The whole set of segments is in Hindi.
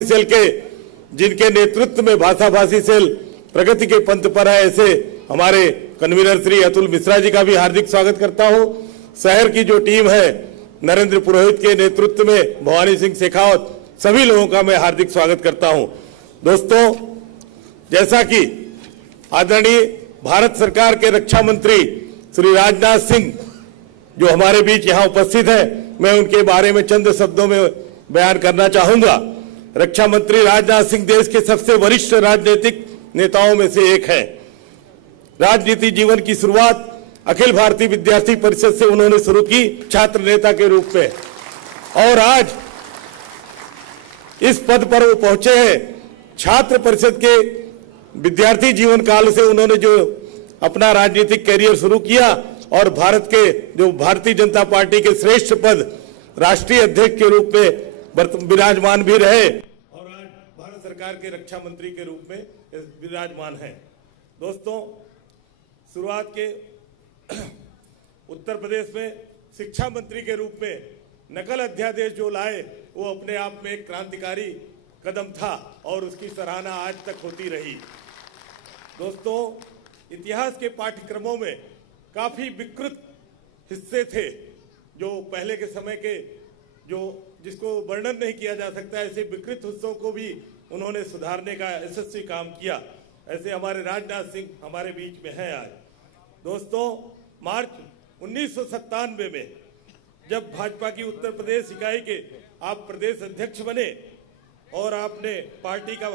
सेल के जिनके नेतृत्व में भाषा-भाषी सेल प्रगति के पंथ पर है, ऐसे हमारे कन्वीनर श्री अतुल मिश्रा जी का भी हार्दिक स्वागत करता हूं। शहर की जो टीम है नरेंद्र पुरोहित के नेतृत्व में, भवानी सिंह शेखावत, सभी लोगों का मैं हार्दिक स्वागत करता हूं। दोस्तों, जैसा कि आदरणीय भारत सरकार के रक्षा मंत्री श्री राजनाथ सिंह जो हमारे बीच यहाँ उपस्थित है, मैं उनके बारे में चंद शब्दों में बयान करना चाहूंगा। रक्षा मंत्री राजनाथ सिंह देश के सबसे वरिष्ठ राजनीतिक नेताओं में से एक है। राजनीति जीवन की शुरुआत अखिल भारतीय विद्यार्थी परिषद से उन्होंने शुरू की, छात्र नेता के रूप में, और आज इस पद पर वो पहुंचे हैं। छात्र परिषद के विद्यार्थी जीवन काल से उन्होंने जो अपना राजनीतिक कैरियर शुरू किया और भारत के जो भारतीय जनता पार्टी के श्रेष्ठ पद राष्ट्रीय अध्यक्ष के रूप में विराजमान भी रहे और आज भारत सरकार के रक्षा मंत्री के रूप में विराजमान हैं। दोस्तों, शुरुआत के उत्तर प्रदेश में शिक्षा मंत्री के रूप में नकल अध्यादेश जो लाए, वो अपने आप में एक क्रांतिकारी कदम था और उसकी सराहना आज तक होती रही। दोस्तों, इतिहास के पाठ्यक्रमों में काफी विकृत हिस्से थे जो पहले के समय के जिसको वर्णन नहीं किया जा सकता, ऐसे विकृत हिस्सों को भी उन्होंने सुधारने का यशस्वी काम किया। ऐसे हमारे राजनाथ सिंह हमारे बीच में हैं आज। दोस्तों, मार्च 1997 में जब भाजपा की उत्तर प्रदेश इकाई के आप प्रदेश अध्यक्ष बने और आपने पार्टी का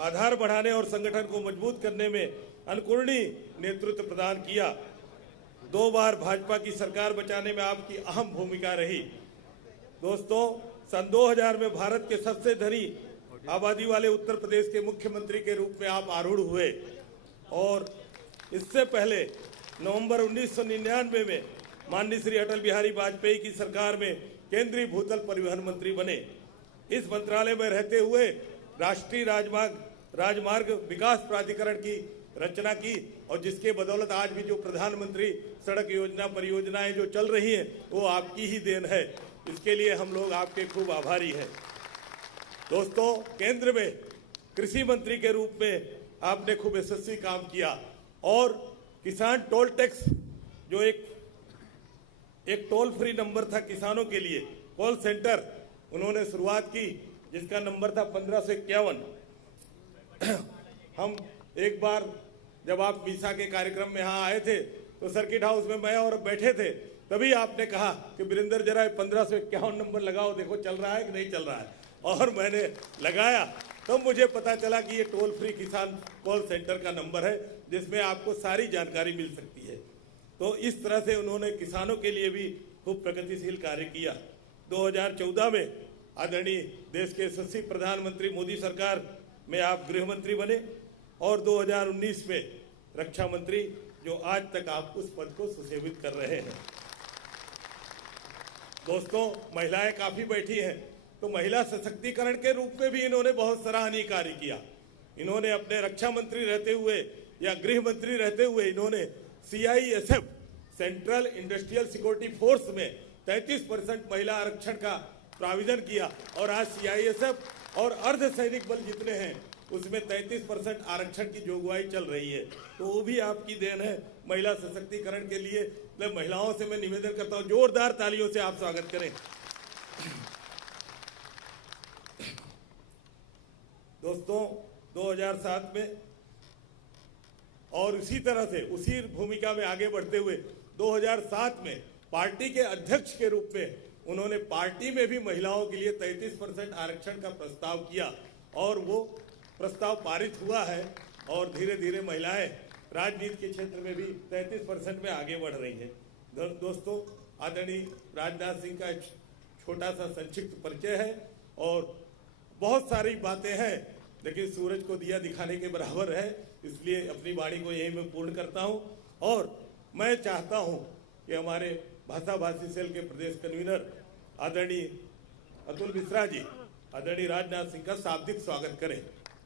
आधार बढ़ाने और संगठन को मजबूत करने में अनुकरणीय नेतृत्व प्रदान किया। 2 बार भाजपा की सरकार बचाने में आपकी अहम भूमिका रही। दोस्तों, सन 2000 में भारत के सबसे धनी आबादी वाले उत्तर प्रदेश के मुख्यमंत्री के रूप में आप आरूढ़ हुए और इससे पहले नवंबर 1999 में माननीय श्री अटल बिहारी वाजपेयी की सरकार में केंद्रीय भूतल परिवहन मंत्री बने। इस मंत्रालय में रहते हुए राष्ट्रीय राजमार्ग विकास प्राधिकरण की रचना की और जिसके बदौलत आज भी जो प्रधानमंत्री सड़क योजना परियोजनाएं जो चल रही हैं, वो आपकी ही देन है। इसके लिए हम लोग आपके खूब आभारी हैं। दोस्तों, केंद्र में कृषि मंत्री के रूप में आपने खूब यशस्वी काम किया और किसान टोल टैक्स जो एक टोल फ्री नंबर था किसानों के लिए, कॉल सेंटर उन्होंने शुरुआत की, जिसका नंबर था 1551। हम एक बार जब आप मीसा के कार्यक्रम में यहाँ आए थे तो सर्किट हाउस में मैं और बैठे थे, तभी आपने कहा कि वीरेंद्र जरा 1551 नंबर लगाओ, देखो चल रहा है कि नहीं चल रहा है। और मैंने लगाया तो मुझे पता चला कि ये टोल फ्री किसान कॉल सेंटर का नंबर है जिसमें आपको सारी जानकारी मिल सकती है। तो इस तरह से उन्होंने किसानों के लिए भी खूब प्रगतिशील कार्य किया। 2014 में आदरणीय देश के यशस्वी प्रधानमंत्री मोदी सरकार में आप गृह मंत्री बने और 2019 में रक्षा मंत्री, जो आज तक आप उस पद को सुशोभित कर रहे हैं। दोस्तों, महिलाएं काफी बैठी हैं, तो महिला सशक्तिकरण के रूप में भी इन्होंने बहुत सराहनीय कार्य किया। इन्होंने अपने रक्षा मंत्री रहते हुए या गृह मंत्री रहते हुए इन्होंने CISF central industrial security force में 33% महिला आरक्षण का प्राविधान किया और आज CISF और अर्धसैनिक बल जितने हैं उसमें 33% आरक्षण की जोगवाई चल रही है। तो वो भी आपकी देन है महिला सशक्तिकरण के लिए। मैं महिलाओं से मैं निवेदन करता हूं, जोरदार तालियों से आप स्वागत करें। दोस्तों, 2007 में और इसी तरह से उसी भूमिका में आगे बढ़ते हुए 2007 में पार्टी के अध्यक्ष के रूप में उन्होंने पार्टी में भी महिलाओं के लिए 33% आरक्षण का प्रस्ताव किया और वो प्रस्ताव पारित हुआ है और धीरे धीरे महिलाएं राजनीति के क्षेत्र में भी 33% में आगे बढ़ रही हैं। दोस्तों, आदरणीय राजनाथ सिंह का एक छोटा सा संक्षिप्त परिचय है और बहुत सारी बातें हैं, लेकिन सूरज को दिया दिखाने के बराबर है, इसलिए अपनी वाणी को यहीं मैं पूर्ण करता हूं। और मैं चाहता हूं कि हमारे भाषा भाषी सेल के प्रदेश कन्वीनर आदरणीय अतुल मिश्रा जी आदरणीय राजनाथ सिंह का शाब्दिक स्वागत करें।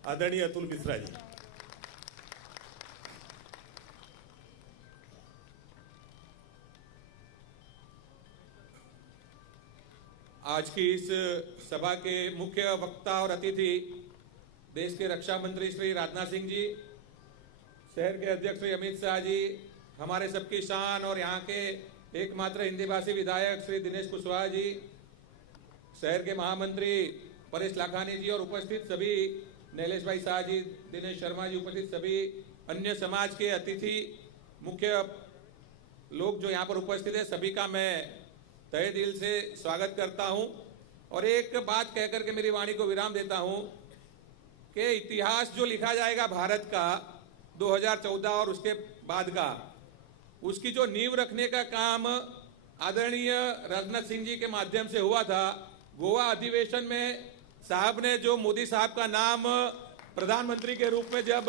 आदरणीय अतुल मिश्रा जी। आज की इस सभा के मुख्य वक्ता और अतिथि देश के रक्षा मंत्री श्री राजनाथ सिंह जी, शहर के अध्यक्ष श्री अमित शाह जी, हमारे सबकी शान और यहाँ के एकमात्र हिंदी भाषी विधायक श्री दिनेश कुशवाहा जी, शहर के महामंत्री परेश लाखानी जी और उपस्थित सभी नैलेश भाई शाह जी, दिनेश शर्मा जी, उपस्थित सभी अन्य समाज के अतिथि मुख्य लोग जो यहाँ पर उपस्थित है, सभी का मैं तहे दिल से स्वागत करता हूँ। और एक बात कहकर के मेरी वाणी को विराम देता हूँ कि इतिहास जो लिखा जाएगा भारत का 2014 और उसके बाद का, उसकी जो नींव रखने का काम आदरणीय राजनाथ सिंह जी के माध्यम से हुआ था। गोवा अधिवेशन में साहब ने जो मोदी साहब का नाम प्रधानमंत्री के रूप में जब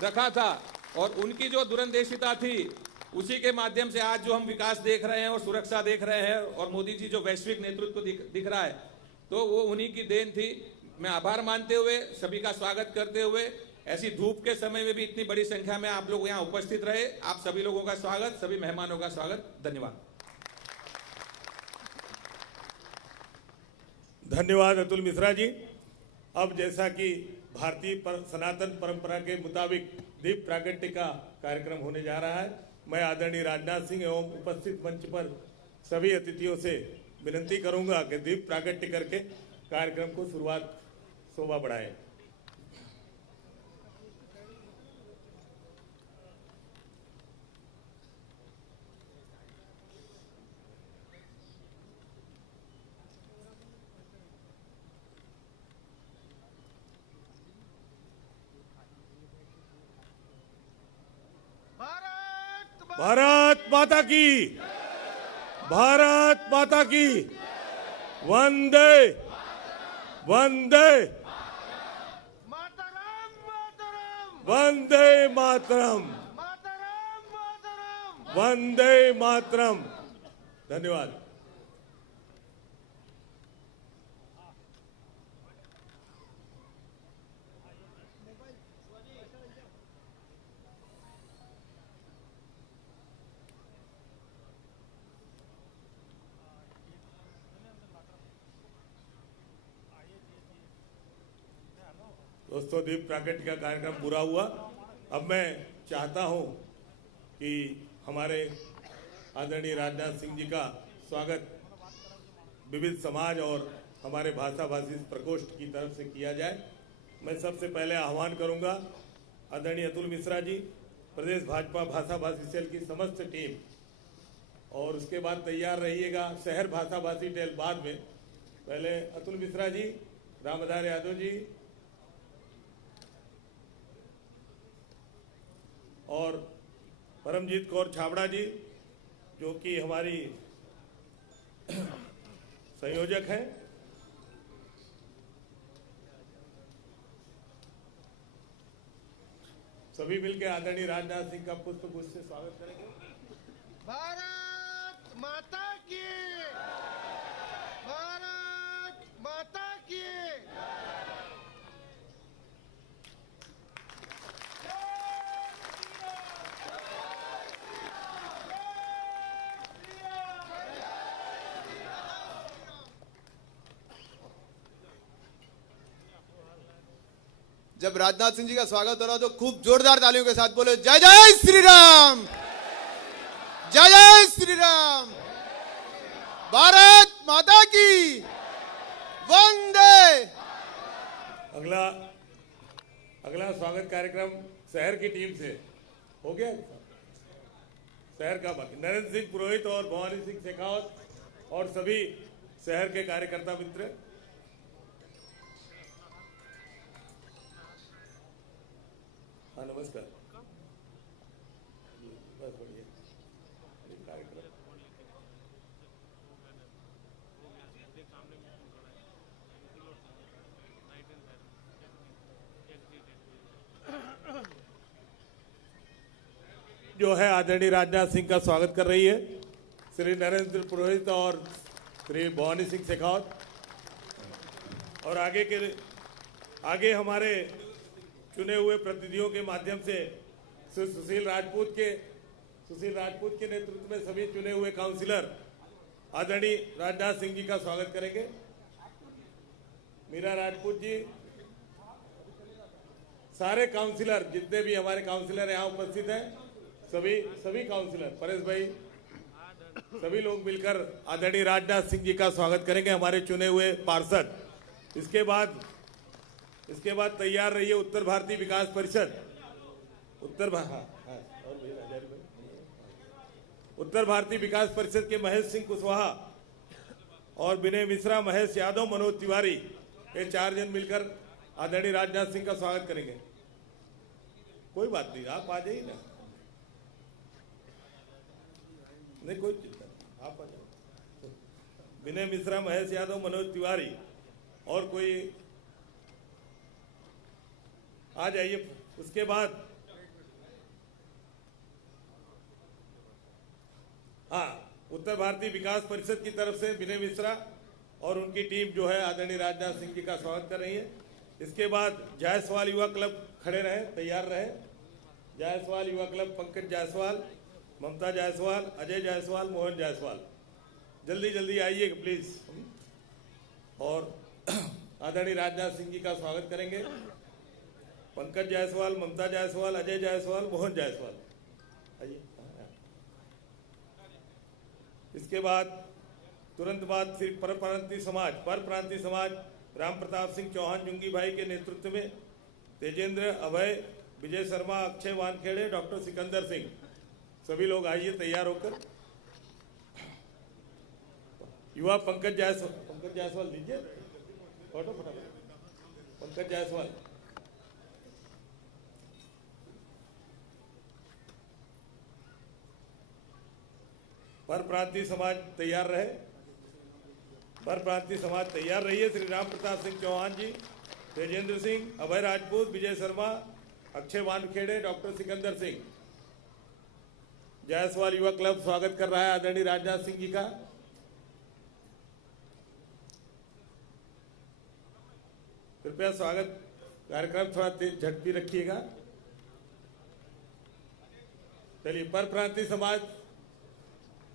रखा था और उनकी जो दूरंदेशिता थी, उसी के माध्यम से आज जो हम विकास देख रहे हैं और सुरक्षा देख रहे हैं और मोदी जी जो वैश्विक नेतृत्व दिख रहा है, तो वो उन्हीं की देन थी। मैं आभार मानते हुए सभी का स्वागत करते हुए, ऐसी धूप के समय में भी इतनी बड़ी संख्या में आप लोग यहाँ उपस्थित रहे, आप सभी लोगों का स्वागत, सभी मेहमानों का स्वागत, धन्यवाद। धन्यवाद अतुल मिश्रा जी। अब जैसा कि भारतीय सनातन परंपरा के मुताबिक दीप प्रागट्य का कार्यक्रम होने जा रहा है, मैं आदरणीय राजनाथ सिंह एवं उपस्थित मंच पर सभी अतिथियों से विनती करूंगा कि दीप प्रागट्य करके कार्यक्रम को शुरुआत शोभा बढ़ाएं। भारत माता की, भारत माता की, वंदे वंदे वंदे मातरम, वंदे मातरम। धन्यवाद। दोस्तों, दीप प्रागट्य का कार्यक्रम पूरा हुआ। अब मैं चाहता हूं कि हमारे आदरणीय राजनाथ सिंह जी का स्वागत विविध समाज और हमारे भाषा भाषी प्रकोष्ठ की तरफ से किया जाए। मैं सबसे पहले आह्वान करूंगा आदरणीय अतुल मिश्रा जी, प्रदेश भाजपा भाषा भाषी सेल की समस्त टीम, और उसके बाद तैयार रहिएगा शहर भाषा भाषी टेल बाद में। पहले अतुल मिश्रा जी, रामधार यादव जी और परमजीत कौर छाबड़ा जी, जो कि हमारी संयोजक हैं, सभी मिलकर आदरणीय राजनाथ सिंह का पुष्प गुच्छ से स्वागत करेंगे। भारत माता की, भारत माता की। जब राजनाथ सिंह जी का स्वागत हो रहा तो खूब जोरदार तालियों के साथ बोले जय जय श्री राम, जय जय श्री राम, भारत माता की, वंदे। अगला स्वागत कार्यक्रम शहर की टीम से हो गया। शहर का बाकी नरेंद्र सिंह पुरोहित और भवानी सिंह शेखावत और सभी शहर के कार्यकर्ता मित्र। हाँ, नमस्कार। बस बढ़िया कार्यक्रम। जो है आदरणीय राजनाथ सिंह का स्वागत कर रही है श्री नरेंद्र पुरोहित और श्री भवानी सिंह शेखावत, और आगे हमारे चुने हुए प्रतिनिधियों के माध्यम से श्री सुशील राजपूत के नेतृत्व में सभी चुने हुए काउंसिलर आदरणीय राजनाथ सिंह जी का स्वागत करेंगे। मीरा राजपूत जी, सारे काउंसिलर जितने भी हमारे काउंसिलर यहाँ उपस्थित हैं, सभी काउंसिलर, परेश भाई, सभी लोग मिलकर आदरणीय राजनाथ सिंह जी का स्वागत करेंगे, हमारे चुने हुए पार्षद। इसके बाद तैयार रहिए उत्तर भारतीय विकास परिषद, उत्तर भारतीय विकास परिषद के महेश सिंह कुशवाहा और विनय मिश्रा, महेश यादव, मनोज तिवारी, ये 4 जन मिलकर आदरणीय राजनाथ सिंह का स्वागत करेंगे। कोई बात नहीं, आप आ जाइए ना, नहीं कोई चिंता नहीं, आप आ जाओ। विनय मिश्रा, महेश यादव, मनोज तिवारी और कोई आ जाइए। उसके बाद उत्तर भारतीय विकास परिषद की तरफ से विनय मिश्रा और उनकी टीम जो है आदरणीय राजनाथ सिंह जी का स्वागत कर रही है। इसके बाद जायसवाल युवा क्लब खड़े रहे, तैयार रहे। जायसवाल युवा क्लब, पंकज जायसवाल, ममता जायसवाल, अजय जायसवाल, मोहन जायसवाल, जल्दी जल्दी आइए प्लीज। और आदरणीय राजनाथ सिंह जी का स्वागत करेंगे। पंकज जायसवाल, ममता जायसवाल, अजय जायसवाल, मोहन जायसवाल, आइए। इसके बाद तुरंत बाद फिर परप्रांतीय समाज राम प्रताप सिंह चौहान जुंगी भाई के नेतृत्व में तेजेंद्र, अभय, विजय शर्मा, अक्षय वानखेड़े, डॉक्टर सिकंदर सिंह, सभी लोग आइए तैयार होकर। युवा पंकज जायसवाल लीजिए फोटो फटाफट। पंकज जायसवाल, परप्रांतीय समाज तैयार रहे, परप्रांतीय समाज तैयार रहिए। श्री राम प्रताप सिंह चौहान जी, तेजेंद्र सिंह, अभय राजपूत, विजय शर्मा, अक्षय वानखेड़े, डॉक्टर सिकंदर सिंह। जायसवाल युवा क्लब स्वागत कर रहा है आदरणीय राजनाथ सिंह जी का। कृपया स्वागत कार्यक्रम थोड़ा झटपी रखिएगा। चलिए, परप्रांतीय समाज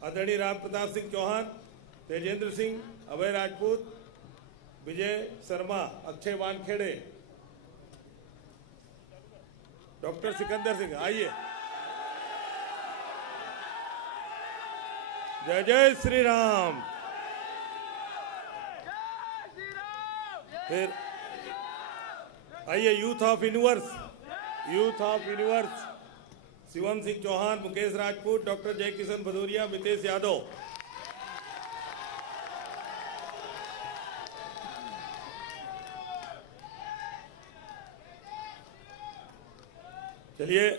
आदरणीय राम प्रताप सिंह चौहान, तेजेंद्र सिंह, अभय राजपूत, विजय शर्मा, अक्षय वानखेड़े, डॉक्टर सिकंदर सिंह, आइए। जय जय श्री राम। फिर आइए youth of universe, Shivam Singh Chauhan, Mukesh Rajput, doctor Jaikishan Bhadauria, Mitesh Yadav. चलिए,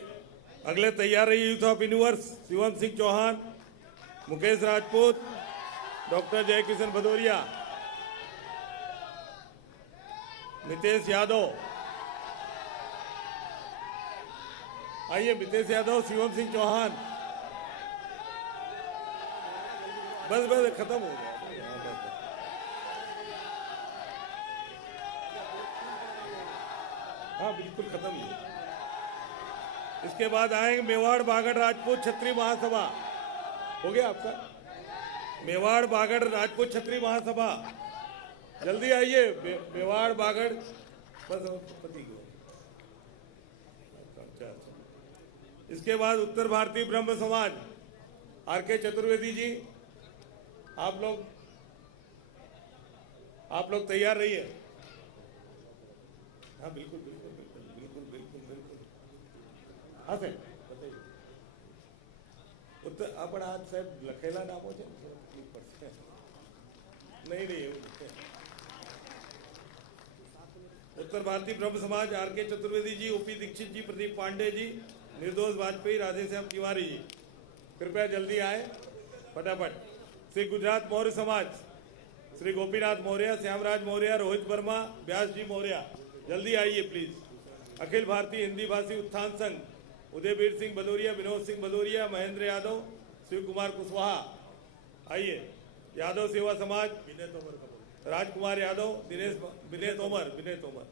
अगले तैयार रहिए youth of universe, Shivam Singh Chauhan, Mukesh Rajput, doctor Jaikishan Bhadauria, Mitesh Yadav. आइए, मितेश यादव, शिवम सिंह चौहान, बस खत्म हो गया। हाँ बिल्कुल खत्म ही। इसके बाद आएंगे मेवाड़ बागड़ राजपूत क्षत्रिय महासभा। हो गया आपका? मेवाड़ बागड़ राजपूत क्षत्रिय महासभा, जल्दी आइए। मेवाड़ बागड़, बस पति को। इसके बाद उत्तर भारतीय ब्रह्म समाज, आर.के. चतुर्वेदी जी, आप लोग तैयार रहिए। हाँ बिल्कुल। हाँ सर बताइए। आपण आज साहेब लखेला नामो છે नहीं। उत्तर भारतीय ब्रह्म समाज, आर.के. चतुर्वेदी जी, ओ.पी. दीक्षित जी, प्रदीप पांडे जी, निर्दोष वाजपेयी, राधेश्याम तिवारी जी, कृपया जल्दी आए फटाफट। श्री गुजरात मौर्य समाज, श्री गोपीनाथ मौर्य, श्यामराज मौर्य, रोहित वर्मा, व्यास जी मौर्य, जल्दी आइए प्लीज। अखिल भारतीय हिंदी भाषी उत्थान संघ, उदयवीर सिंह भदौरिया, विनोद सिंह भदौरिया, महेंद्र यादव, शिव कुमार कुशवाहा, आइए। यादव सेवा समाज, राजकुमार यादव, विनय तोमर।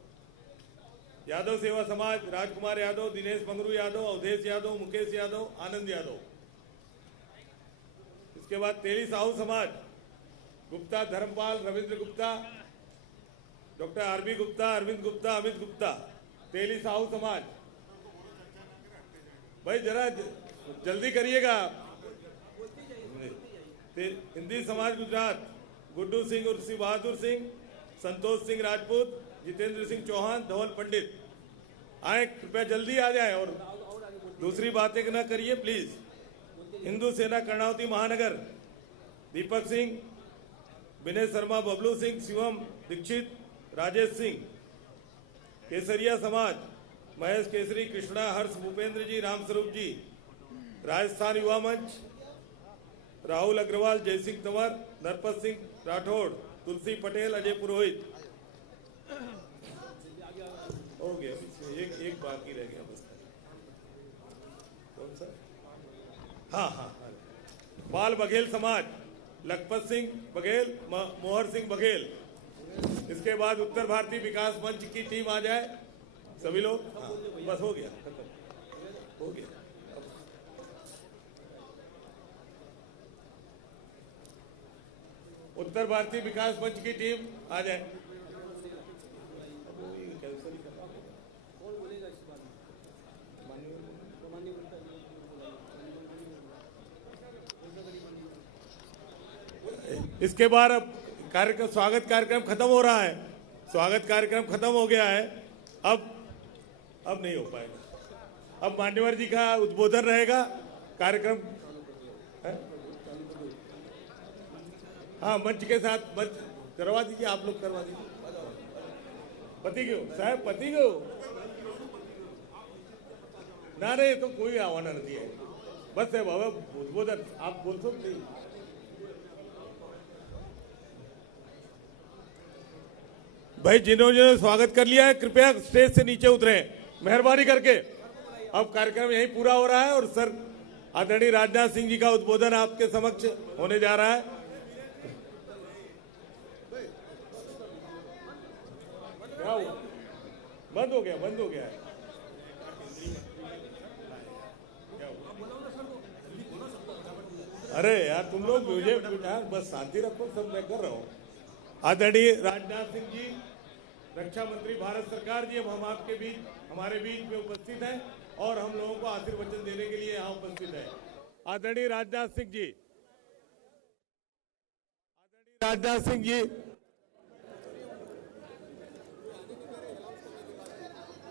यादव सेवा समाज, राजकुमार यादव, दिनेश मंगरू यादव, अवधेश यादव, मुकेश यादव, आनंद यादव। इसके बाद तेली साहू समाज, गुप्ता धर्मपाल, रविंद्र गुप्ता, डॉक्टर आरबी गुप्ता, अरविंद गुप्ता, अमित गुप्ता। तेली साहू समाज, भाई जरा जल्दी करिएगा। हिंदी समाज गुजरात, गुड्डू सिंह उर्सी बहादुर सिंह, संतोष सिंह राजपूत, जितेंद्र सिंह चौहान, धवल पंडित। आए, कृपया जल्दी आ जाए और दूसरी बातें ना करिए प्लीज। हिंदू सेना कर्णावती महानगर, दीपक सिंह, विनय शर्मा, बबलू सिंह, शिवम दीक्षित, राजेश सिंह। केसरिया समाज, महेश केसरी, कृष्णा, हर्ष, भूपेंद्र जी, रामस्वरूप जी। राजस्थान युवा मंच, राहुल अग्रवाल, जयसिंह तंवर, नरपत सिंह राठौड़, तुलसी पटेल, अजय पुरोहित। हो गया, एक बाकी रह गया बस। कौन सा? हाँ हाँ हाँ। बाल बघेल समाज, लखपत सिंह बघेल, मोहर सिंह बघेल। इसके बाद उत्तर भारतीय विकास मंच की टीम आ जाए सभी लोग। हाँ, बस हो गया, खत्म हो गया। उत्तर भारतीय विकास मंच की टीम आ जाए। इसके बाद अब कार्यक्रम, स्वागत कार्यक्रम खत्म हो रहा है। स्वागत कार्यक्रम खत्म हो गया है। अब नहीं हो पाएगा। अब मान्यवर जी का उद्बोधन रहेगा। कार्यक्रम है? हाँ, मंच के साथ मंच करवा दीजिए, आप लोग करवा दीजिए। पति क्यों साहब, पति क्यों ना रे, तो कोई आह्वान नहीं है। बस है बाबा, उद्बोधन आप बोल सकते। भाई जिन्होंने स्वागत कर लिया है, कृपया स्टेज से नीचे उतरें, मेहरबानी करके। अब कार्यक्रम यहीं पूरा हो रहा है और सर आदरणीय राजनाथ सिंह जी का उद्बोधन आपके समक्ष होने जा रहा है। क्या हुआ? बंद हो गया, बंद हो गया है। अरे यार, तुम लोग मुझे यार बस शांति रखो, सब मैं कर रहा हूँ। आदरणीय राजनाथ सिंह जी, रक्षा मंत्री भारत सरकार जी, अब हम आपके बीच, हमारे बीच में उपस्थित हैं और हम लोगों को आशीर्वचन देने के लिए यहाँ उपस्थित हैं। आदरणीय राजनाथ सिंह जी, राजनाथ सिंह जी,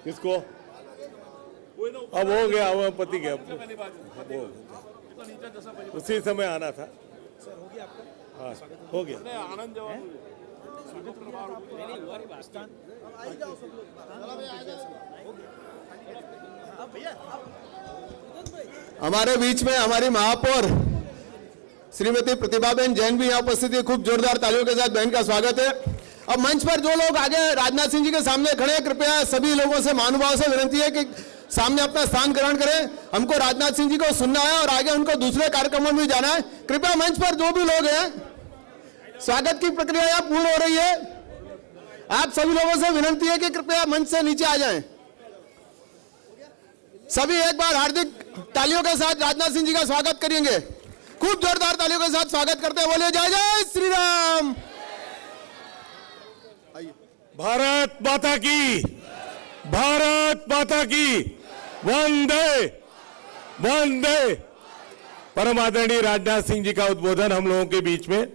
किसको? अब हो गया, वो पति गया, उसी समय आना था। हाँ, हो गया। आनंद हमारे बीच में हमारी महापौर श्रीमती प्रतिभाबेन जैन भी यहाँ उपस्थित है। खूब जोरदार तालियों के साथ बहन का स्वागत है। अब मंच पर जो लोग आगे राजनाथ सिंह जी के सामने खड़े हैं, कृपया सभी लोगों से महानुभाव से विनती है कि सामने अपना स्थान ग्रहण करें। हमको राजनाथ सिंह जी को सुनना है और आगे उनको दूसरे कार्यक्रमों में जाना है। कृपया मंच पर जो भी लोग हैं, स्वागत की प्रक्रिया यहाँ पूर्ण हो रही है। आप सभी लोगों से विनती है कि कृपया मंच से नीचे आ जाएं। सभी एक बार हार्दिक तालियों के साथ राजनाथ सिंह जी का स्वागत करेंगे। खूब जोरदार तालियों के साथ स्वागत करते हैं। बोलिए जय जय श्री राम। भारत माता की, भारत माता की, वंदे वंदे। परम आदरणीय राजनाथ सिंह जी का उद्बोधन हम लोगों के बीच में।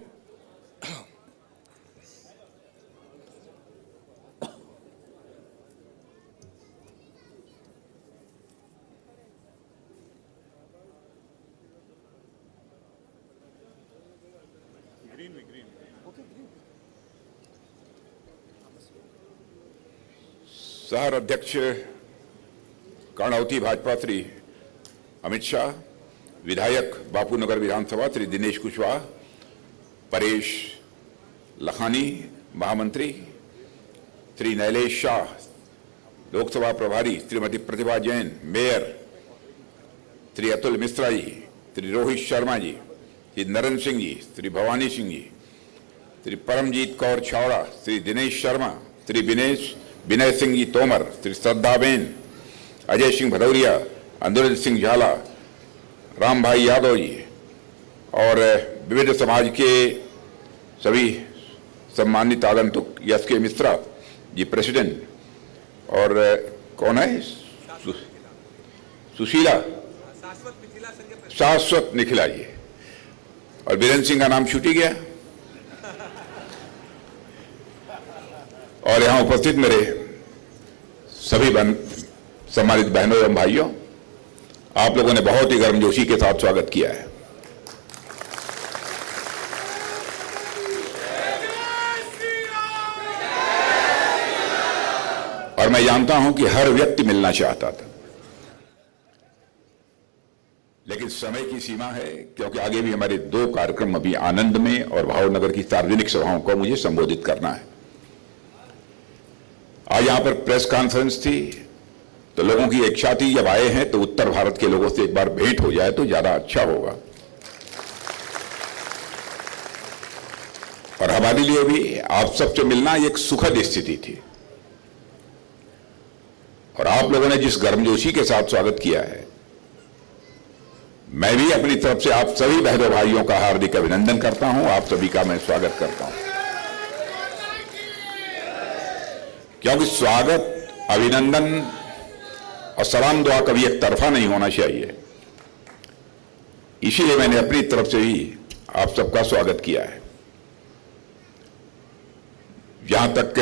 शहर अध्यक्ष कर्णावती भाजपा श्री अमित शाह, विधायक बापूनगर विधानसभा श्री दिनेश कुशवाहा, परेश लखानी महामंत्री, श्री नैलेश शाह, लोकसभा प्रभारी श्रीमती प्रतिभा जैन, मेयर श्री अतुल मिश्रा जी, श्री रोहित शर्मा जी, श्री नरेंद्र सिंह जी, श्री भवानी सिंह जी, श्री परमजीत कौर छावड़ा, श्री दिनेश शर्मा, श्री विनय सिंह जी तोमर, श्री श्रद्धाबेन, अजय सिंह भदौरिया, अंदुल सिंह झाला, राम भाई यादव जी और विविध समाज के सभी सम्मानित आगंतुक यस के मिश्रा जी प्रेसिडेंट, और कौन है सुशीला शाश्वत निखिला जी, और बीरेंद्र सिंह का नाम छूट ही गया। और यहां उपस्थित मेरे सभी सम्मानित बहनों एवं भाइयों, आप लोगों ने बहुत ही गर्मजोशी के साथ स्वागत किया है। और मैं जानता हूं कि हर व्यक्ति मिलना चाहता था, लेकिन समय की सीमा है, क्योंकि आगे भी हमारे 2 कार्यक्रम अभी आनंद में और भावनगर की सार्वजनिक सभाओं को मुझे संबोधित करना है। आज यहां पर प्रेस कॉन्फ्रेंस थी, तो लोगों की इच्छा थी जब आए हैं तो उत्तर भारत के लोगों से एक बार भेंट हो जाए तो ज्यादा अच्छा होगा। और हमारे लिए भी आप सबसे मिलना एक सुखद स्थिति थी, और आप लोगों ने जिस गर्मजोशी के साथ स्वागत किया है, मैं भी अपनी तरफ से आप सभी बहनों भाइयों का हार्दिक अभिनंदन करता हूं। आप सभी का मैं स्वागत करता हूं, क्योंकि स्वागत, अभिनंदन और सलाम दुआ कभी एक तरफा नहीं होना चाहिए। इसीलिए मैंने अपनी तरफ से ही आप सबका स्वागत किया है। जहां तक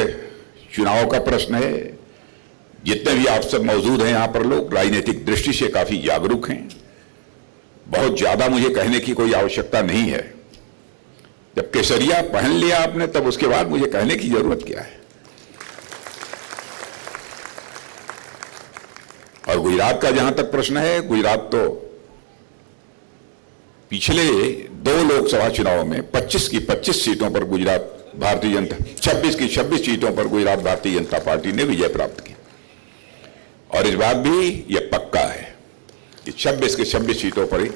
चुनाव का प्रश्न है, जितने भी आप सब मौजूद हैं यहां पर लोग राजनीतिक दृष्टि से काफी जागरूक हैं। बहुत ज्यादा मुझे कहने की कोई आवश्यकता नहीं है। जब केसरिया पहन लिया आपने, तब उसके बाद मुझे कहने की जरूरत क्या है। और गुजरात का जहां तक प्रश्न है, गुजरात तो पिछले 2 लोकसभा चुनाव में 25 की 25 सीटों पर गुजरात भारतीय जनता 26 की 26 सीटों पर गुजरात भारतीय जनता पार्टी ने विजय प्राप्त की। और इस बात भी यह पक्का है कि 26 के 26 सीटों पर ही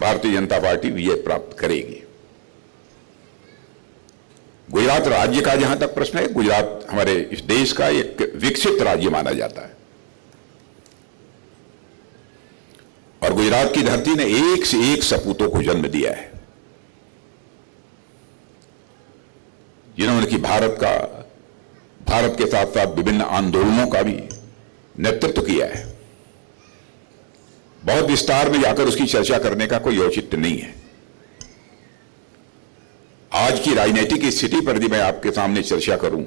भारतीय जनता पार्टी विजय प्राप्त करेगी। गुजरात राज्य का जहां तक प्रश्न है, गुजरात हमारे इस देश का एक विकसित राज्य माना जाता है, और गुजरात की धरती ने एक से एक सपूतों को जन्म दिया है, जिन्होंने कि भारत के साथ साथ विभिन्न आंदोलनों का भी नेतृत्व किया है। बहुत विस्तार में जाकर उसकी चर्चा करने का कोई औचित्य नहीं है। आज की राजनीतिक स्थिति पर यदि मैं आपके सामने चर्चा करूं,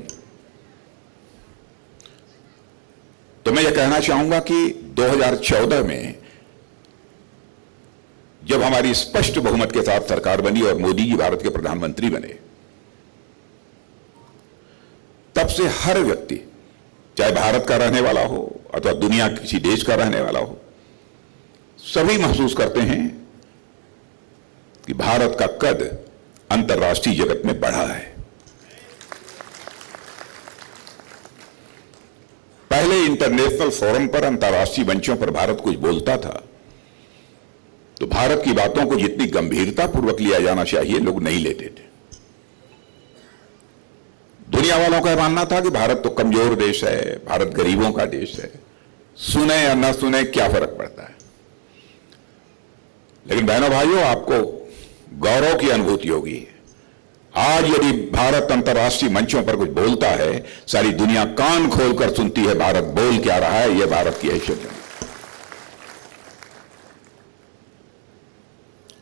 तो मैं यह कहना चाहूंगा कि 2014 में जब हमारी स्पष्ट बहुमत के साथ सरकार बनी और मोदी जी भारत के प्रधानमंत्री बने, तब से हर व्यक्ति, चाहे भारत का रहने वाला हो अथवा दुनिया के किसी देश का रहने वाला हो, सभी महसूस करते हैं कि भारत का कद अंतर्राष्ट्रीय जगत में बढ़ा है। पहले इंटरनेशनल फोरम पर, अंतर्राष्ट्रीय मंचों पर भारत कुछ बोलता था तो भारत की बातों को जितनी गंभीरता पूर्वक लिया जाना चाहिए, लोग नहीं लेते थे। दुनिया वालों का मानना था कि भारत तो कमजोर देश है, भारत गरीबों का देश है, सुने या न सुने क्या फर्क पड़ता है। लेकिन बहनों भाइयों, आपको गौरव की अनुभूति होगी, आज यदि भारत अंतर्राष्ट्रीय मंचों पर कुछ बोलता है, सारी दुनिया कान खोलकर सुनती है भारत बोल क्या रहा है। यह भारत की हैसियत है।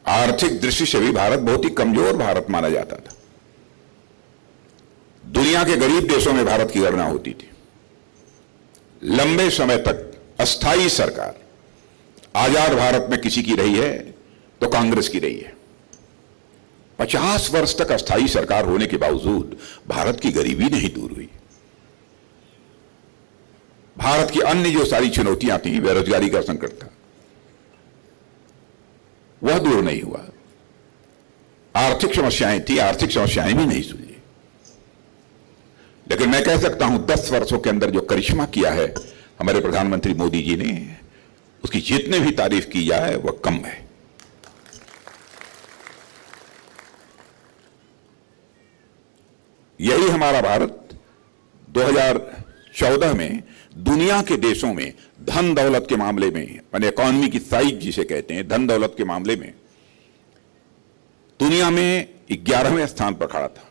आर्थिक दृष्टि से भी भारत बहुत ही कमजोर भारत माना जाता था। दुनिया के गरीब देशों में भारत की गणना होती थी। लंबे समय तक अस्थायी सरकार आजाद भारत में किसी की रही है तो कांग्रेस की रही है। 50 वर्ष तक अस्थायी सरकार होने के बावजूद भारत की गरीबी नहीं दूर हुई। भारत की अन्य जो सारी चुनौतियां थी, बेरोजगारी का संकट था, वह दूर नहीं हुआ। आर्थिक समस्याएं थी, आर्थिक समस्याएं भी नहीं सुलझी। लेकिन मैं कह सकता हूं 10 वर्षों के अंदर जो करिश्मा किया है हमारे प्रधानमंत्री मोदी जी ने, उसकी जितने भी तारीफ की जाए वह कम है। यही हमारा भारत 2014 में दुनिया के देशों में धन दौलत के मामले में, यानी इकोनॉमी की साइज जिसे कहते हैं, धन दौलत के मामले में दुनिया में 11वें स्थान पर खड़ा था।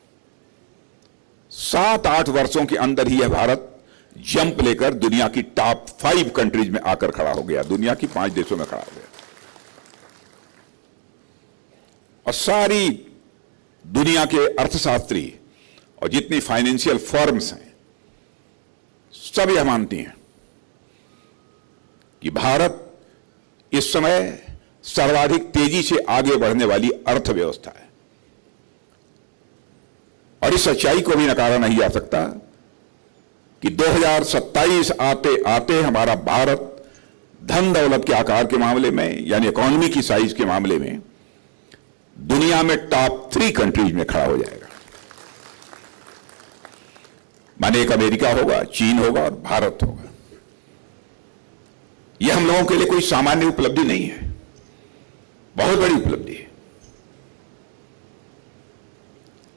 7-8 वर्षों के अंदर ही यह भारत जंप लेकर दुनिया की टॉप 5 कंट्रीज में आकर खड़ा हो गया, दुनिया की 5 देशों में खड़ा हो गया। और सारी दुनिया के अर्थशास्त्री और जितनी फाइनेंशियल फर्म्स हैं सब यह मानती हैं कि भारत इस समय सर्वाधिक तेजी से आगे बढ़ने वाली अर्थव्यवस्था है। और इस सच्चाई को भी नकारा नहीं जा सकता कि 2027 आते आते हमारा भारत धन दौलत के आकार के मामले में यानी इकोनॉमी की साइज के मामले में दुनिया में टॉप 3 कंट्रीज में खड़ा हो जाएगा। माने एक अमेरिका होगा, चीन होगा और भारत होगा। यह हम लोगों के लिए कोई सामान्य उपलब्धि नहीं है, बहुत बड़ी उपलब्धि है।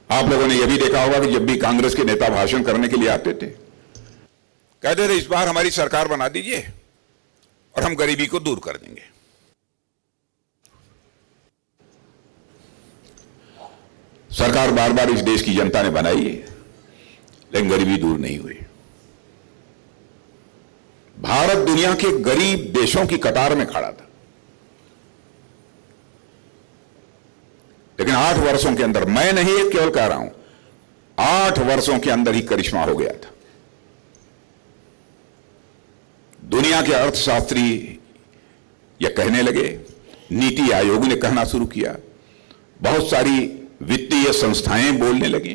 आप लोगों ने यह भी देखा होगा कि जब भी कांग्रेस के नेता भाषण करने के लिए आते थे, कहते थे इस बार हमारी सरकार बना दीजिए और हम गरीबी को दूर कर देंगे। सरकार बार बार इस देश की जनता ने बनाई है, लेकिन गरीबी दूर नहीं हुई। भारत दुनिया के गरीब देशों की कतार में खड़ा था, लेकिन 8 वर्षों के अंदर, मैं नहीं केवल कह रहा हूं, 8 वर्षों के अंदर ही करिश्मा हो गया था। दुनिया के अर्थशास्त्री यह कहने लगे, नीति आयोग ने कहना शुरू किया, बहुत सारी वित्तीय संस्थाएं बोलने लगी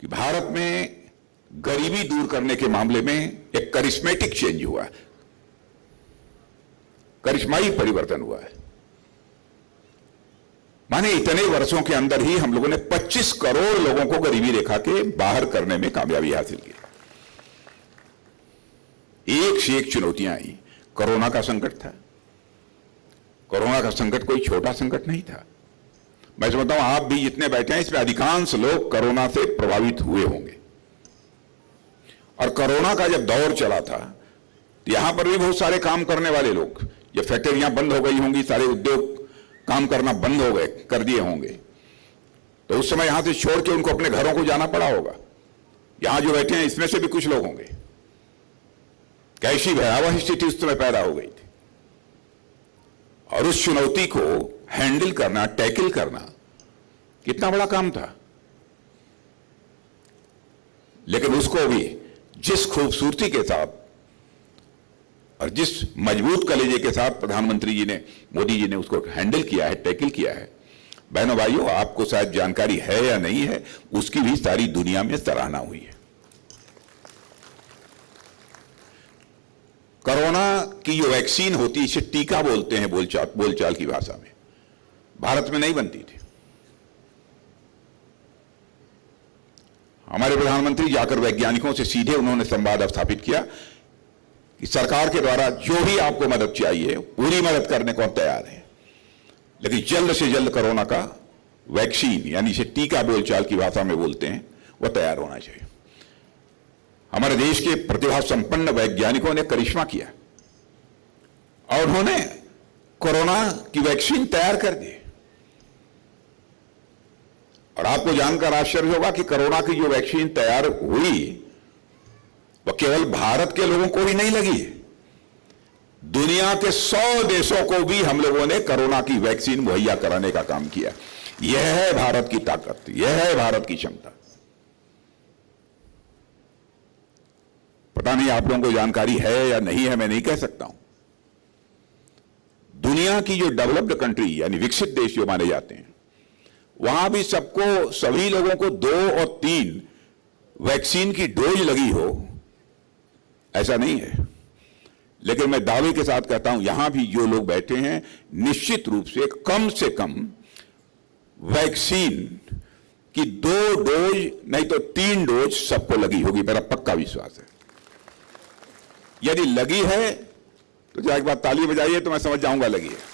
कि भारत में गरीबी दूर करने के मामले में एक करिश्मेटिक चेंज हुआ है, करिश्माई परिवर्तन हुआ है। माने इतने वर्षों के अंदर ही हम लोगों ने 25 करोड़ लोगों को गरीबी रेखा के बाहर करने में कामयाबी हासिल की। एक से एक चुनौतियां आई। कोरोना का संकट था। कोरोना का संकट कोई छोटा संकट नहीं था। मैं समझता हूं आप भी जितने बैठे हैं इसमें अधिकांश लोग कोरोना से प्रभावित हुए होंगे। और कोरोना का जब दौर चला था तो यहां पर भी बहुत सारे काम करने वाले लोग, जब फैक्ट्रियां बंद हो गई होंगी, सारे उद्योग काम करना बंद हो गए, कर दिए होंगे, तो उस समय यहां से छोड़ के उनको अपने घरों को जाना पड़ा होगा। यहां जो बैठे हैं इसमें से भी कुछ लोग होंगे। कैसी भयावह स्थिति उस समय पैदा हो गई थी, और उस चुनौती को हैंडल करना, टैकल करना कितना बड़ा काम था। लेकिन उसको भी जिस खूबसूरती के साथ और जिस मजबूत कलेजे के साथ प्रधानमंत्री जी ने, मोदी जी ने उसको हैंडल किया है, टैकल किया है, बहनों भाइयों, आपको शायद जानकारी है या नहीं है, उसकी भी सारी दुनिया में सराहना हुई है। कोरोना की जो वैक्सीन होती है, इसे टीका बोलते हैं बोलचाल की भाषा में, भारत में नहीं बनती थी। हमारे प्रधानमंत्री जाकर वैज्ञानिकों से सीधे उन्होंने संवाद स्थापित किया कि सरकार के द्वारा जो भी आपको मदद चाहिए पूरी मदद करने को हम तैयार हैं, लेकिन जल्द से जल्द कोरोना का वैक्सीन, यानी इसे टीका बोलचाल की भाषा में बोलते हैं, वह तैयार होना चाहिए। हमारे देश के प्रतिभा संपन्न वैज्ञानिकों ने करिश्मा किया और उन्होंने कोरोना की वैक्सीन तैयार कर दी। और आपको जानकर आश्चर्य होगा कि कोरोना की जो वैक्सीन तैयार हुई वह केवल भारत के लोगों को ही नहीं लगी, दुनिया के 100 देशों को भी हम लोगों ने कोरोना की वैक्सीन मुहैया कराने का काम किया। यह है भारत की ताकत, यह है भारत की क्षमता। पता नहीं आप लोगों को जानकारी है या नहीं है, मैं नहीं कह सकता हूं। दुनिया की जो डेवलप्ड कंट्री यानी विकसित देश जो माने जाते हैं, वहां भी सबको, सभी लोगों को 2 और 3 वैक्सीन की डोज लगी हो, ऐसा नहीं है। लेकिन मैं दावे के साथ कहता हूं, यहां भी जो लोग बैठे हैं, निश्चित रूप से कम वैक्सीन की 2 डोज नहीं तो 3 डोज सबको लगी होगी, मेरा पक्का विश्वास है। यदि लगी है तो जरा एक बार ताली बजाइए तो मैं समझ जाऊंगा लगी है।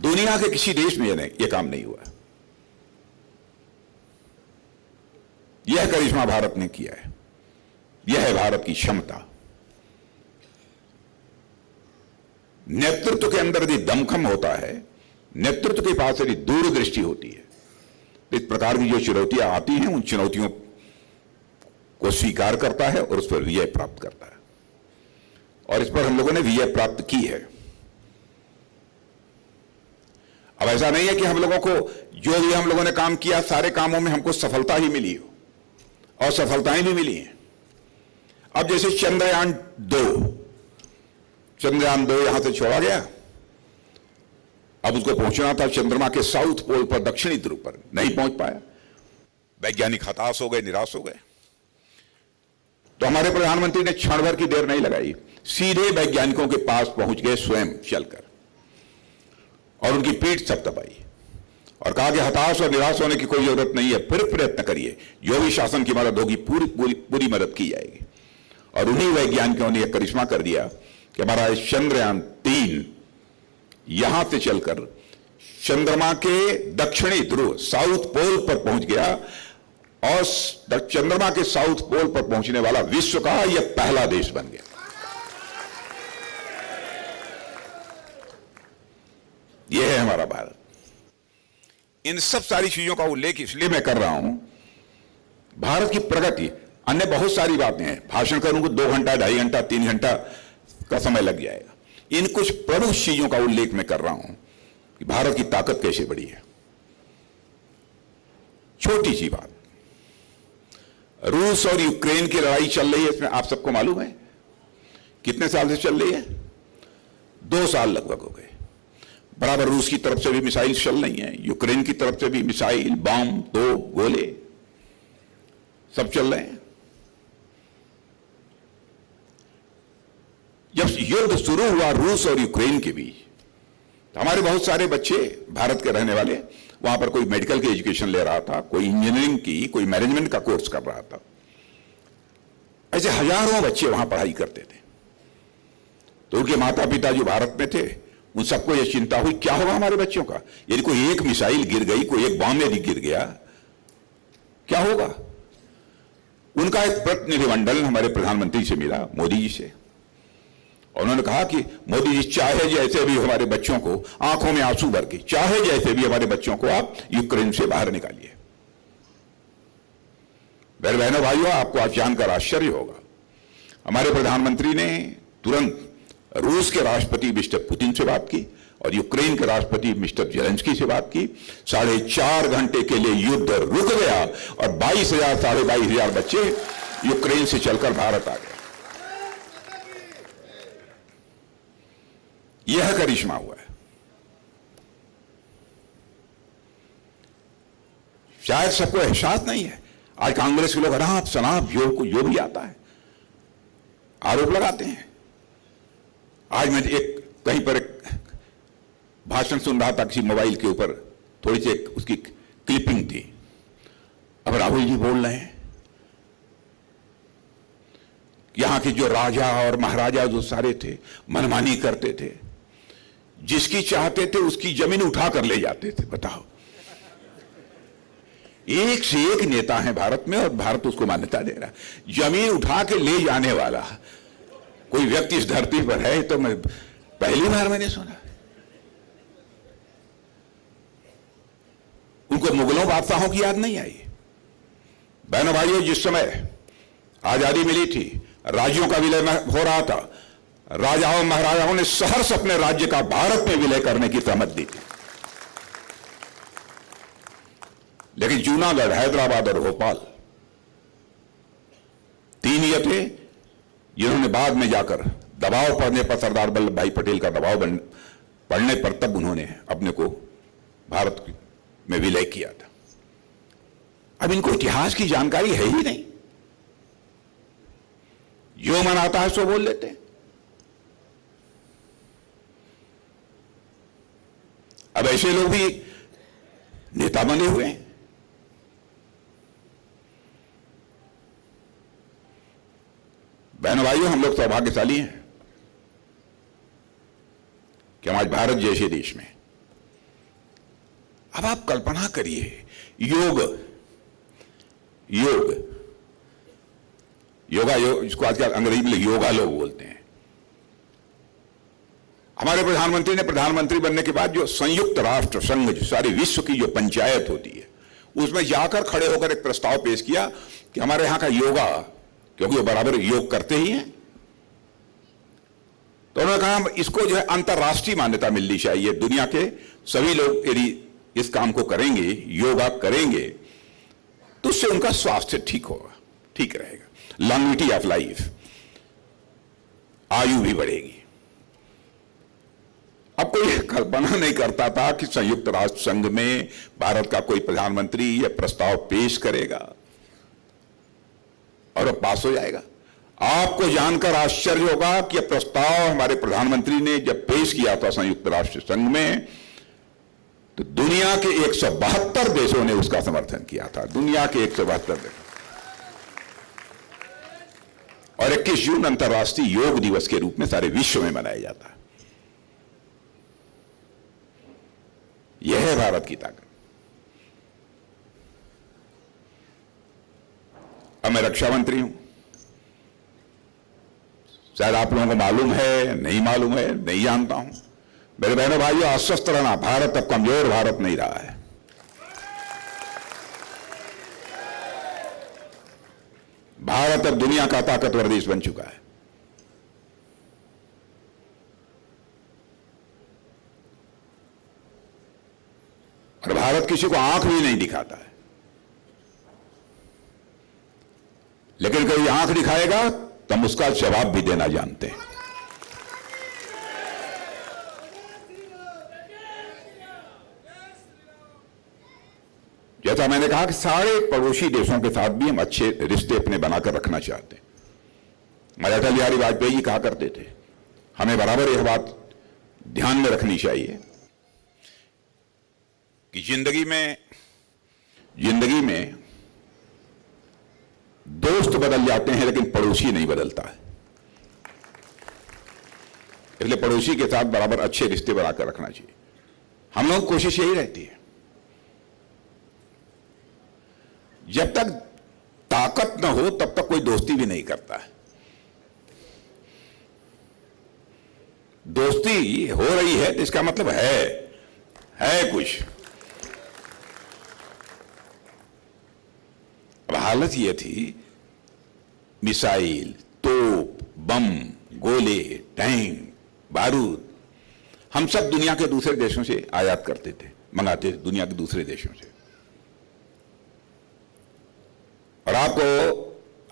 दुनिया के किसी देश में यह काम नहीं हुआ। यह करिश्मा भारत ने किया है, यह है भारत की क्षमता। नेतृत्व के अंदर यदि दमखम होता है, नेतृत्व के पास यदि दूरदृष्टि होती है, इस प्रकार की जो चुनौतियां आती हैं उन चुनौतियों को स्वीकार करता है और उस पर विजय प्राप्त करता है। और इस पर हम लोगों ने विजय प्राप्त की है। अब ऐसा नहीं है कि हम लोगों को जो भी हम लोगों ने काम किया सारे कामों में हमको सफलता ही मिली हो, और सफलताएं भी मिली हैं। अब जैसे चंद्रयान 2 यहां से छोड़ा गया, अब उसको पहुंचना था चंद्रमा के साउथ पोल पर, दक्षिणी ध्रुव पर, नहीं पहुंच पाया। वैज्ञानिक हताश हो गए, निराश हो गए। तो हमारे प्रधानमंत्री ने क्षण भर की देर नहीं लगाई, सीधे वैज्ञानिकों के पास पहुंच गए स्वयं चलकर, और उनकी पीठ थपथपाई और कहा कि हताश और निराश होने की कोई जरूरत नहीं है, फिर प्रयत्न करिए, जो भी शासन की मदद होगी पूरी मदद की जाएगी। और उन्हीं वैज्ञानिकों ने यह करिश्मा कर दिया कि हमारा चंद्रयान 3 यहां से चलकर चंद्रमा के दक्षिणी ध्रुव साउथ पोल पर पहुंच गया, और चंद्रमा के साउथ पोल पर पहुंचने वाला विश्व का यह पहला देश बन गया। यह है हमारा भारत। इन सब सारी चीजों का उल्लेख इसलिए मैं कर रहा हूं, भारत की प्रगति, अन्य बहुत सारी बातें हैं, भाषण करूंगा 2 घंटा, 2.5 घंटा, 3 घंटा का समय लग जाएगा। इन कुछ प्रमुख चीजों का उल्लेख मैं कर रहा हूं कि भारत की ताकत कैसे बढ़ी है। छोटी सी बात, रूस और यूक्रेन की लड़ाई चल रही है, इसमें आप सबको मालूम है कितने साल से चल रही है? 2 साल लगभग हो गए। बराबर रूस की तरफ से भी मिसाइल चल रही हैं, यूक्रेन की तरफ से भी मिसाइल, बम, तोप, गोले सब चल रहे हैं। जब युद्ध शुरू हुआ रूस और यूक्रेन के बीच, तो हमारे बहुत सारे बच्चे भारत के रहने वाले वहां पर कोई मेडिकल की एजुकेशन ले रहा था, कोई इंजीनियरिंग की, कोई मैनेजमेंट का कोर्स कर रहा था। ऐसे हजारों बच्चे वहां पढ़ाई करते थे। तो उनके माता पिता जो भारत में थे, उन सबको यह चिंता हुई क्या होगा हमारे बच्चों का, यदि कोई एक मिसाइल गिर गई, कोई एक बम यदि गिर गया, क्या होगा। उनका एक प्रतिनिधिमंडल हमारे प्रधानमंत्री से मिला, मोदी जी से, और उन्होंने कहा कि मोदी जी चाहे जैसे भी हमारे बच्चों को, आंखों में आंसू भर के, चाहे जैसे भी हमारे बच्चों को आप यूक्रेन से बाहर निकालिए। मेरे बहनों भाइयों, आपको आज जानकर आश्चर्य होगा, हमारे प्रधानमंत्री ने तुरंत रूस के राष्ट्रपति मिस्टर पुतिन से बात की और यूक्रेन के राष्ट्रपति मिस्टर जेलेंस्की से बात की। 4.5 घंटे के लिए युद्ध रुक गया और 22,000 साढ़े 22,000 बच्चे यूक्रेन से चलकर भारत आ गए। यह करिश्मा हुआ है। शायद सबको एहसास नहीं है। आज कांग्रेस के लोग अनाप शनाप जो भी आता है आरोप लगाते हैं। आज मैं कहीं पर एक भाषण सुन रहा था किसी मोबाइल के ऊपर, थोड़ी सी उसकी क्लिपिंग थी। अब राहुल जी बोल रहे हैं यहां के जो राजा और महाराजा जो सारे थे मनमानी करते थे, जिसकी चाहते थे उसकी जमीन उठा कर ले जाते थे। बताओ, एक से एक नेता है भारत में और भारत उसको मान्यता दे रहा है। जमीन उठा के ले जाने वाला कोई व्यक्ति इस धरती पर है तो मैं पहली बार मैंने सुना। उनको मुगलों बादशाहों की याद नहीं आई। बहनों भाइयों, जिस समय आजादी मिली थी, राज्यों का विलय हो रहा था, राजाओं महाराजाओं ने सहर्ष अपने राज्य का भारत में विलय करने की सहमति दी थी। लेकिन जूनागढ़, हैदराबाद और भोपाल 3 ये थे जिन्होंने बाद में जाकर दबाव पड़ने पर, सरदार वल्लभ भाई पटेल का दबाव पड़ने पर, तब उन्होंने अपने को भारत में विलय किया था। अब इनको इतिहास की जानकारी है ही नहीं, जो मन आता है सो बोल लेते हैं। अब ऐसे लोग भी नेता बने हुए हैं। बहनों भाइयों, हम लोग सौभाग्यशाली हैं कि हम आज भारत जैसे देश में। अब आप कल्पना करिए, योगा जिसको आजकल अंग्रेजी में योगा लोग बोलते हैं। हमारे प्रधानमंत्री ने प्रधानमंत्री बनने के बाद जो संयुक्त राष्ट्र संघ, जो सारे विश्व की जो पंचायत होती है, उसमें जाकर खड़े होकर एक प्रस्ताव पेश किया कि हमारे यहां का योगा, क्योंकि वो बराबर योग करते ही हैं, तो उन्होंने कहा इसको जो है अंतर्राष्ट्रीय मान्यता मिलनी चाहिए। दुनिया के सभी लोग यदि इस काम को करेंगे, योगा करेंगे, तो उससे उनका स्वास्थ्य ठीक होगा, ठीक रहेगा, लॉन्गिविटी ऑफ लाइफ, आयु भी बढ़ेगी। अब कोई कल्पना नहीं करता था कि संयुक्त राष्ट्र संघ में भारत का कोई प्रधानमंत्री यह प्रस्ताव पेश करेगा और वह पास हो जाएगा। आपको जानकर आश्चर्य होगा कि यह प्रस्ताव हमारे प्रधानमंत्री ने जब पेश किया था संयुक्त राष्ट्र संघ में, तो दुनिया के 172 देशों ने उसका समर्थन किया था। दुनिया के 172 देश। और 21 जून अंतर्राष्ट्रीय योग दिवस के रूप में सारे विश्व में मनाया जाता है। यह है भारत की ताकत। अब मैं रक्षा मंत्री हूं, शायद आप लोगों को मालूम है, नहीं मालूम है, नहीं जानता हूं। मेरे बहनों भाइयों, आश्वस्त रहना, भारत अब कमजोर भारत नहीं रहा है। भारत अब दुनिया का ताकतवर देश बन चुका है। और भारत किसी को आंख भी नहीं दिखाता है, लेकिन कभी आंख दिखाएगा तो हम उसका जवाब भी देना जानते हैं। जैसा मैंने कहा कि सारे पड़ोसी देशों के साथ भी हम अच्छे रिश्ते अपने बनाकर रखना चाहते हैं। हमारे अटल बिहारी वाजपेयी जी कहा करते थे, हमें बराबर यह बात ध्यान में रखनी चाहिए कि जिंदगी में दोस्त बदल जाते हैं लेकिन पड़ोसी नहीं बदलता है। इसलिए पड़ोसी के साथ बराबर अच्छे रिश्ते बनाकर रखना चाहिए। हम लोग कोशिश यही रहती है, जब तक ताकत न हो तब तक कोई दोस्ती भी नहीं करता है। दोस्ती हो रही है तो इसका मतलब है कुछ। अब हालत यह थी, मिसाइल, तोप, बम, गोले, टैंक, बारूद हम सब दुनिया के दूसरे देशों से आयात करते थे, मंगाते थे दुनिया के दूसरे देशों से। और आपको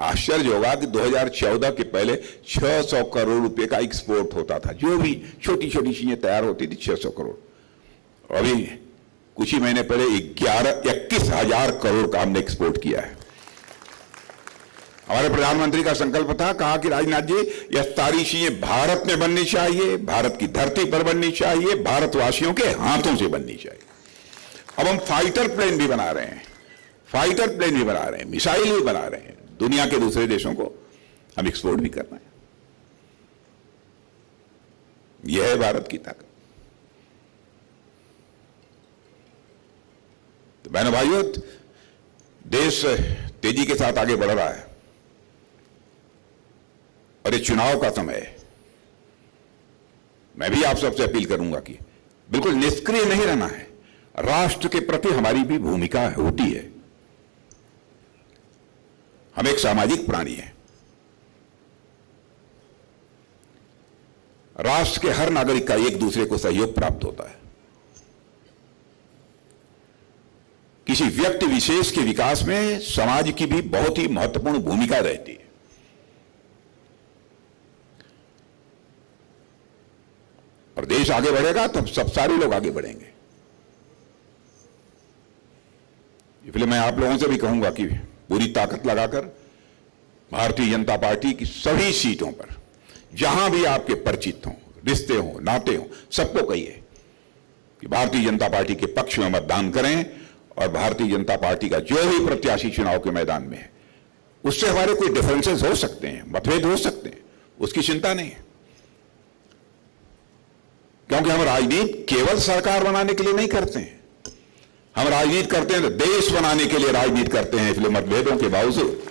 आश्चर्य होगा कि 2014 के पहले 600 करोड़ रुपए का एक्सपोर्ट होता था। जो भी छोटी छोटी चीजें तैयार होती थी 600 करोड़। अभी कुछ ही महीने पहले 21,000 करोड़ का हमने एक्सपोर्ट किया है। हमारे प्रधानमंत्री का संकल्प था, कहा कि राजनाथ जी यह सारी चीजें भारत में बननी चाहिए, भारत की धरती पर बननी चाहिए, भारतवासियों के हाथों से बननी चाहिए। अब हम फाइटर प्लेन भी बना रहे हैं, मिसाइल भी बना रहे हैं, दुनिया के दूसरे देशों को हम एक्सपोर्ट भी कर रहे हैं। यह है भारत की ताकत। तो बहनों भाइयों, देश तेजी के साथ आगे बढ़ रहा है और ये चुनाव का समय है। मैं भी आप सबसे अपील करूंगा कि बिल्कुल निष्क्रिय नहीं रहना है। राष्ट्र के प्रति हमारी भी भूमिका होती है। हम एक सामाजिक प्राणी हैं। राष्ट्र के हर नागरिक का एक दूसरे को सहयोग प्राप्त होता है। किसी व्यक्ति विशेष के विकास में समाज की भी बहुत ही महत्वपूर्ण भूमिका रहती है। और देश आगे बढ़ेगा तो सब सारे लोग आगे बढ़ेंगे। इसलिए मैं आप लोगों से भी कहूंगा कि पूरी ताकत लगाकर भारतीय जनता पार्टी की सभी सीटों पर, जहां भी आपके परिचित हों, रिश्ते हों, नाते हों, सबको कहिए कि भारतीय जनता पार्टी के पक्ष में मतदान करें और भारतीय जनता पार्टी का जो भी प्रत्याशी चुनाव के मैदान में है, उससे हमारे कोई डिफरेंसेस हो सकते हैं, मतभेद हो सकते हैं, उसकी चिंता नहीं है। क्योंकि हम राजनीति केवल सरकार बनाने के लिए नहीं करते हैं, हम राजनीति करते हैं तो देश बनाने के लिए राजनीति करते हैं। इसलिए मतभेदों के बावजूद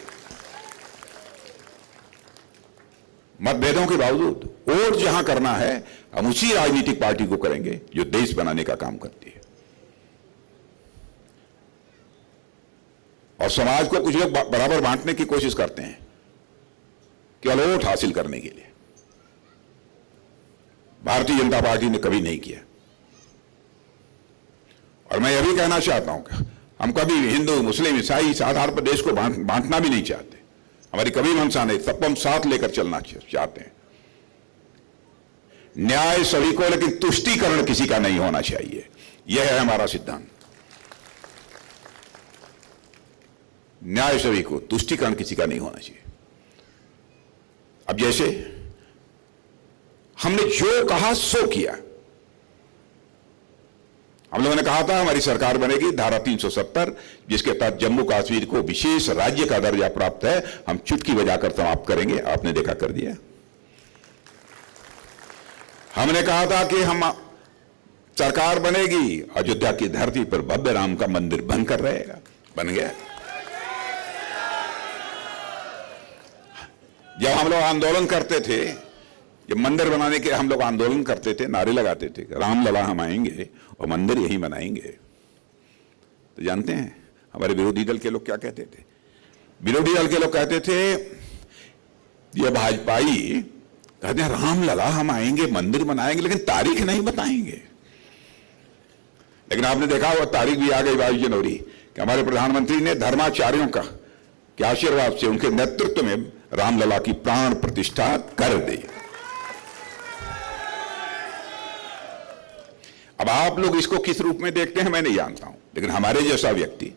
मतभेदों के बावजूद और जहां करना है हम उसी राजनीतिक पार्टी को करेंगे जो देश बनाने का काम करती है। और समाज को कुछ लोग बराबर बांटने की कोशिश करते हैं केवल वोट हासिल करने के लिए। भारतीय जनता पार्टी ने कभी नहीं किया। और मैं यह भी कहना चाहता हूं कि हम कभी हिंदू मुस्लिम ईसाई इस आधार पर देश को बांटना भी नहीं चाहते। हमारी कभी मंशा नहीं, सबको हम साथ लेकर चलना चाहते हैं। न्याय सभी को, लेकिन तुष्टीकरण किसी का नहीं होना चाहिए। यह है हमारा सिद्धांत। न्याय सभी को, तुष्टीकरण किसी का नहीं होना चाहिए। अब जैसे हमने जो कहा सो किया। हम लोगों ने कहा था हमारी सरकार बनेगी, धारा 370 जिसके तहत जम्मू कश्मीर को विशेष राज्य का दर्जा प्राप्त है, हम चुटकी बजाकर समाप्त करेंगे। आपने देखा, कर दिया। हमने कहा था कि हम सरकार बनेगी, अयोध्या की धरती पर भव्य राम का मंदिर बनकर रहेगा, बन गया। जब हम लोग आंदोलन करते थे, जब मंदिर बनाने के हम लोग आंदोलन करते थे, नारे लगाते थे, रामलला हम आएंगे और मंदिर यही बनाएंगे, तो जानते हैं हमारे विरोधी दल के लोग क्या कहते थे? विरोधी दल के लोग कहते थे, ये भाजपाई कहते हैं रामलला हम आएंगे, मंदिर बनाएंगे, लेकिन तारीख नहीं बताएंगे। लेकिन आपने देखा वो तारीख भी आ गई 22 जनवरी कि हमारे प्रधानमंत्री ने धर्माचार्यों का के आशीर्वाद से, उनके नेतृत्व में रामलला की प्राण प्रतिष्ठा कर दी। अब आप लोग इसको किस रूप में देखते हैं मैं नहीं जानता हूं, लेकिन हमारे जैसा व्यक्ति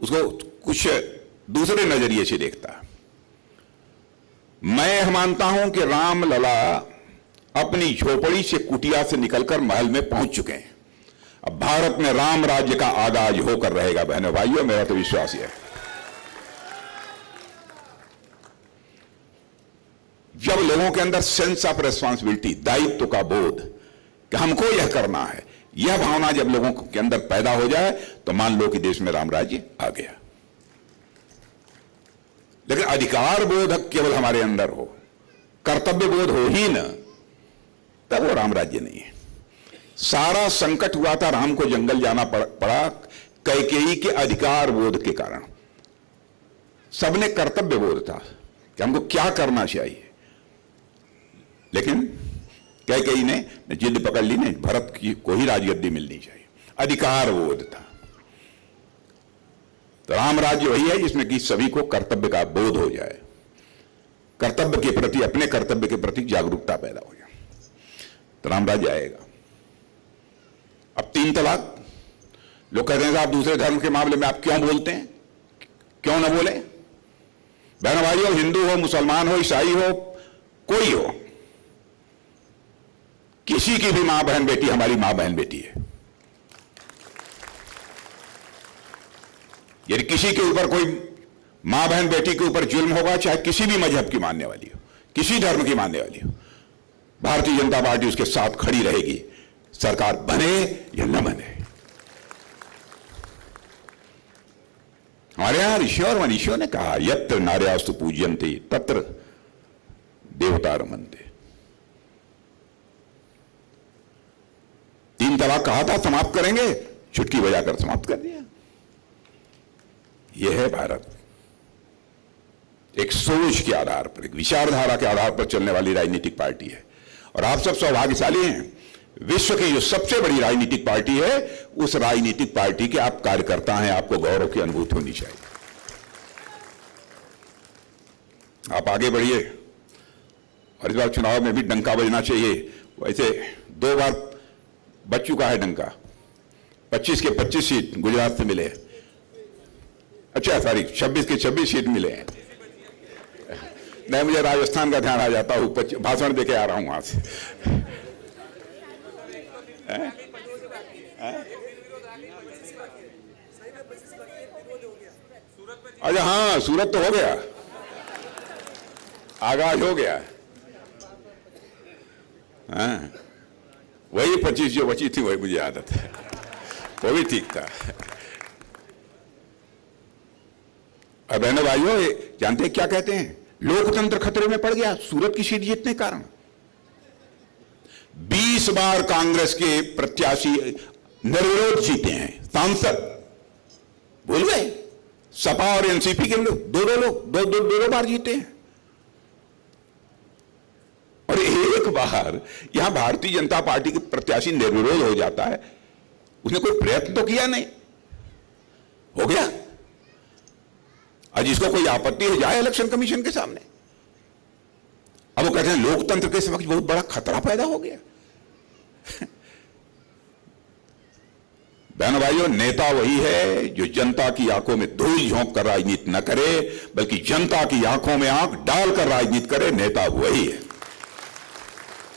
उसको कुछ दूसरे नजरिए से देखता है। मैं मानता हूं कि रामलला अपनी झोपड़ी से, कुटिया से निकलकर महल में पहुंच चुके हैं। अब भारत में राम राज्य का आगाज होकर रहेगा। बहनों भाइयों, मेरा तो विश्वास है। जब लोगों के अंदर सेंस ऑफ रेस्पॉन्सिबिलिटी, दायित्व का बोध कि हमको यह करना है, यह भावना जब लोगों के अंदर पैदा हो जाए तो मान लो कि देश में राम राज्य आ गया। लेकिन अधिकार बोध केवल हमारे अंदर हो, कर्तव्य बोध हो ही न, तब वो राम राज्य नहीं है। सारा संकट हुआ था, राम को जंगल जाना पड़ा कैकेयी के अधिकार बोध के कारण। सबने कर्तव्य बोध था कि हमको क्या करना चाहिए, लेकिन कैकेयी ने जिद पकड़ ली, नहीं, भरत की को ही राजगद्दी मिलनी चाहिए। अधिकार बोध था। तो राम राज्य वही है जिसमें कि सभी को कर्तव्य का बोध हो जाए, कर्तव्य के प्रति, अपने कर्तव्य के प्रति जागरूकता पैदा हो जाए, तो राम राज्य आएगा। अब 3 तलाक, लोग कहते हैं साहब दूसरे धर्म के मामले में आप क्यों बोलते हैं, क्यों ना बोले? बहनों भाइयों, हिंदू हो, मुसलमान हो, ईसाई हो, कोई हो, किसी की भी मां बहन बेटी हमारी मां बहन बेटी है। यदि किसी के ऊपर कोई मां बहन बेटी के ऊपर जुल्म होगा, चाहे किसी भी मजहब की मानने वाली हो, किसी धर्म की मानने वाली हो, भारतीय जनता पार्टी उसके साथ खड़ी रहेगी, सरकार बने या न बने। हमारे यहां ऋषियों और मनीषियों ने कहा, यत्र नार्यास्तु पूज्यन्ते तत्र देवता रमन्ते। 3 तलाक कहा था समाप्त करेंगे, चुटकी बजाकर समाप्त कर दिया। यह है भारत। एक सोच के आधार पर, एक विचारधारा के आधार पर चलने वाली राजनीतिक पार्टी है। और आप सब सौभाग्यशाली हैं, विश्व की जो सबसे बड़ी राजनीतिक पार्टी है, उस राजनीतिक पार्टी के आप कार्यकर्ता हैं, आपको गौरव की अनुभूति होनी चाहिए। आप आगे बढ़िए और इस बार चुनाव में भी डंका बजना चाहिए। वैसे 2 बार बच चुका है डंका, 25 के 25 सीट गुजरात से मिले, अच्छा सॉरी 26 के 26 सीट मिले हैं। नहीं, मुझे राजस्थान का ध्यान आ जाता हूं, भाषण देके आ रहा हूं वहां से। अच्छा हाँ, सूरत तो हो गया, आगाज हो गया। हाँ, वही 25 जो बची थी वही मुझे आदत है, वो भी ठीक था। अब बहनों भाइयों, जानते हैं क्या कहते हैं? लोकतंत्र खतरे में पड़ गया सूरत की सीट जीतने के कारण। 20 बार कांग्रेस के प्रत्याशी निर्विरोध जीते हैं, सांसद भूल गए। सपा और एनसीपी के लोग दो बार जीते हैं। और एक बार यहां भारतीय जनता पार्टी के प्रत्याशी निर्विरोध हो जाता है, उसने कोई प्रयत्न तो किया नहीं, हो गया। आज जिसको कोई आपत्ति है जाए इलेक्शन कमीशन के सामने। अब वो कहते हैं लोकतंत्र के समक्ष बहुत बड़ा खतरा पैदा हो गया। बहनों भाइयों, नेता वही है जो जनता की आंखों में धूल झोंक कर राजनीति न करे, बल्कि जनता की आंखों में आंख डालकर राजनीति करे। नेता वही है।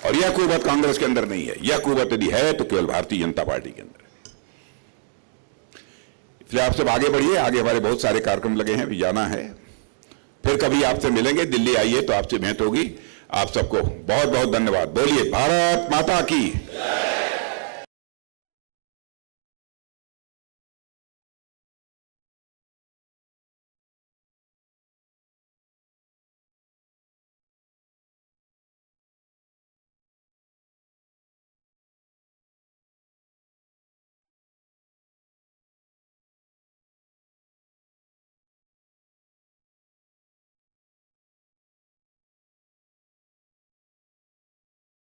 और यह कुवत कांग्रेस के अंदर नहीं है। यह कुवत यदि है तो केवल भारतीय जनता पार्टी के अंदर है। इसलिए आप सब आगे बढ़िए। आगे हमारे बहुत सारे कार्यक्रम लगे हैं, भी जाना है। फिर कभी आपसे मिलेंगे, दिल्ली आइए तो आपसे भेंट होगी। आप सबको बहुत बहुत धन्यवाद। बोलिए भारत माता की।